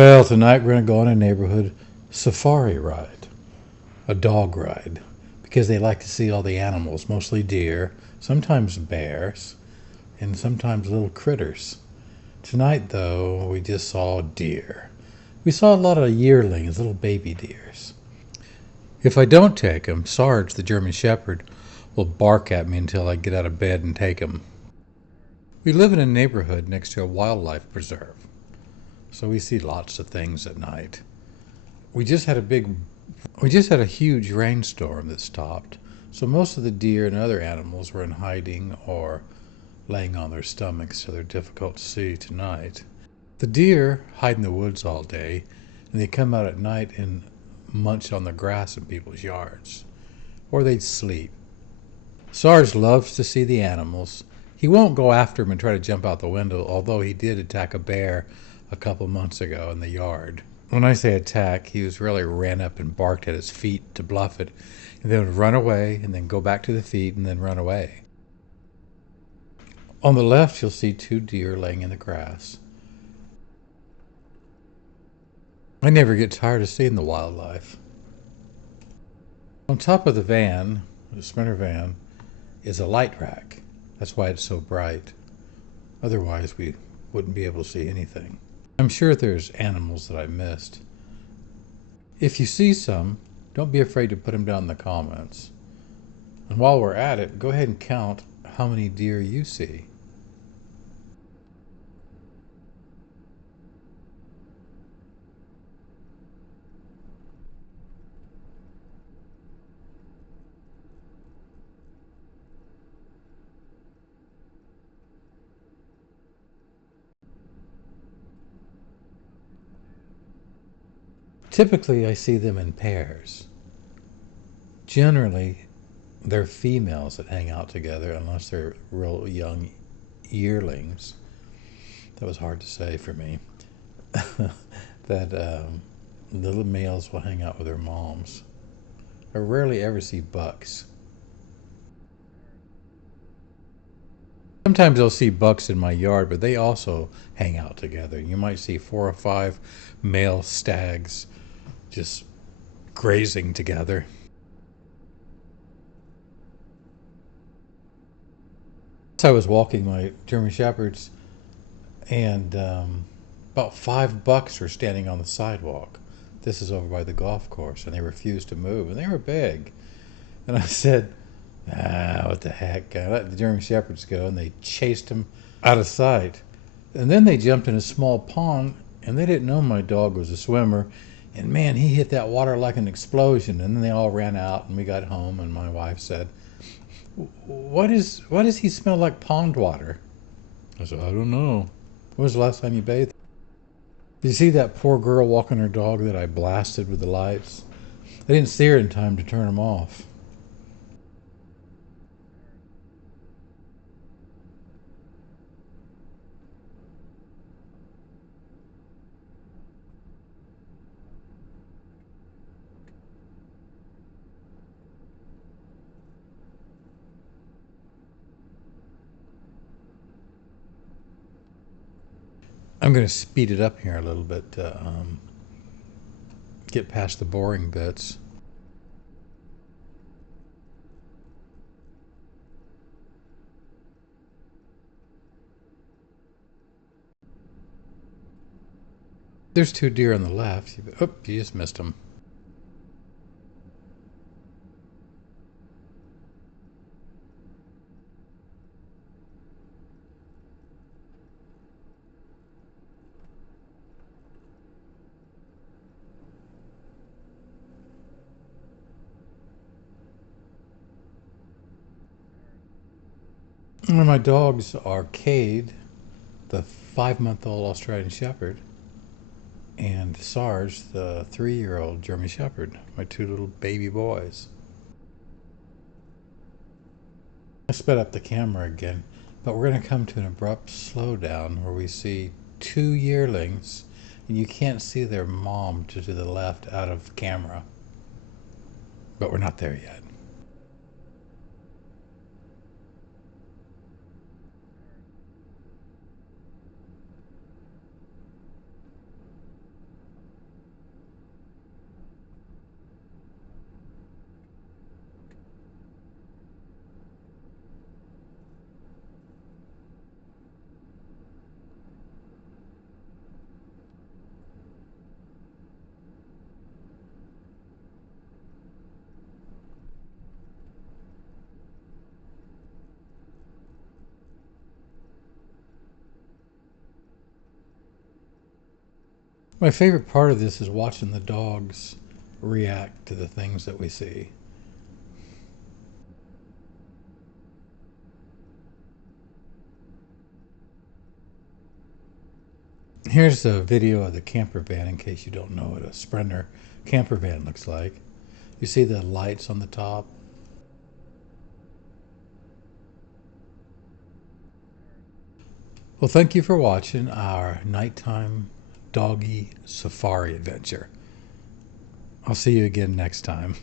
Well, tonight we're going to go on a neighborhood safari ride, a dog ride, because they like to see all the animals, mostly deer, sometimes bears, and sometimes little critters. Tonight, though, we just saw deer. We saw a lot of yearlings, little baby deers. If I don't take him, Sarge, the German Shepherd, will bark at me until I get out of bed and take him. We live in a neighborhood next to a wildlife preserve, so we see lots of things at night. We just had a huge rainstorm that stopped, so most of the deer and other animals were in hiding or laying on their stomachs, so they're difficult to see tonight. The deer hide in the woods all day, and they come out at night and munch on the grass in people's yards, or they'd sleep. Sarge loves to see the animals. He won't go after them and try to jump out the window, although he did attack a bear a couple months ago in the yard. When I say attack, he was really ran up and barked at his feet to bluff it, and then would run away, and then go back to the feet, and then run away. On the left, you'll see two deer laying in the grass. I never get tired of seeing the wildlife. On top of the van, the Sprinter van, is a light rack. That's why it's so bright. Otherwise, we wouldn't be able to see anything. I'm sure there's animals that I missed. If you see some, don't be afraid to put them down in the comments. And while we're at it, go ahead and count how many deer you see. Typically, I see them in pairs. Generally, they're females that hang out together unless they're real young yearlings. That was hard to say for me. that little males will hang out with their moms. I rarely ever see bucks. Sometimes I'll see bucks in my yard, but they also hang out together. You might see 4 or 5 male stags just grazing together. So I was walking my German Shepherds, and about 5 bucks were standing on the sidewalk. This is over by the golf course, and they refused to move, and they were big. And I said, what the heck? I let the German Shepherds go, and they chased them out of sight. And then they jumped in a small pond, and they didn't know my dog was a swimmer. And man, he hit that water like an explosion. And then they all ran out, and we got home, and my wife said, why does he smell like pond water? I said, I don't know. When was the last time you bathed? Did you see that poor girl walking her dog that I blasted with the lights? I didn't see her in time to turn them off. I'm going to speed it up here a little bit to get past the boring bits. There's 2 deer on the left. Oop, you just missed them. One of my dogs are Cade, the 5-month-old Australian Shepherd, and Sarge, the 3-year-old German Shepherd, my 2 little baby boys. I sped up the camera again, but we're going to come to an abrupt slowdown where we see 2 yearlings, and you can't see their mom to the left out of camera. But we're not there yet. My favorite part of this is watching the dogs react to the things that we see. Here's a video of the camper van in case you don't know what a Sprinter camper van looks like. You see the lights on the top? Well, thank you for watching our nighttime doggy safari adventure. I'll see you again next time.